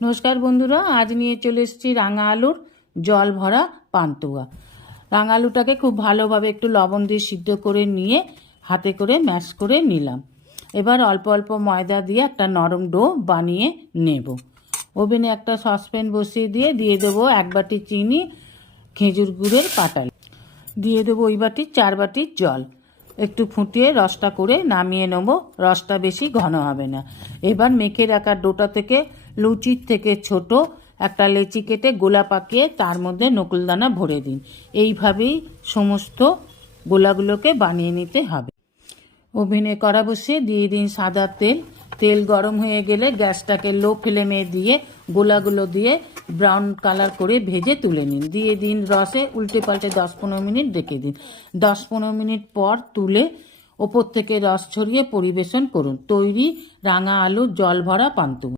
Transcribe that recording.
নমস্কার বন্ধুরা, আজ নিয়ে চলে এসেছি রাঙা আলুর জল ভরা পান্তুয়া। রাঙা আলুটাকে খুব ভালোভাবে একটু লবণ দিয়ে সিদ্ধ করে নিয়ে হাতে করে ম্যাশ করে নিলাম। এবার অল্প অল্প ময়দা দিয়ে একটা নরম ডো বানিয়ে নেব। ওভেনে একটা সসপ্যান বসিয়ে দিয়ে দেবো 1 বাটি চিনি, খেজুর গুড়ের পাটালি দিয়ে দেবো ওই বাটি 4 বাটি জল। একটু ফুটিয়ে রসটা করে নামিয়ে নেব। রসটা বেশি ঘন হবে না। এবার মেখে রাখা ডোটা থেকে লুচির থেকে ছোট একটা লেচি কেটে গোলা পাকিয়ে তার মধ্যে নকুলদানা ভরে দিন। এইভাবেই সমস্ত গোলাগুলোকে বানিয়ে নিতে হবে। ওভেনে কড়া বসিয়ে দিয়ে দিন সাদা তেল। তেল গরম হয়ে গেলে গ্যাসটাকে লো ফ্লেমে দিয়ে গোলাগুলো দিয়ে ব্রাউন কালার করে ভেজে তুলে নিন। দিয়ে দিন রসে, উল্টে পাল্টে 10-15 মিনিট রেখে দিন। 10-15 মিনিট পর তুলে ওপর থেকে রস ছড়িয়ে পরিবেশন করুন। তৈরি রাঙা আলুর জল ভরা পান্তুয়া।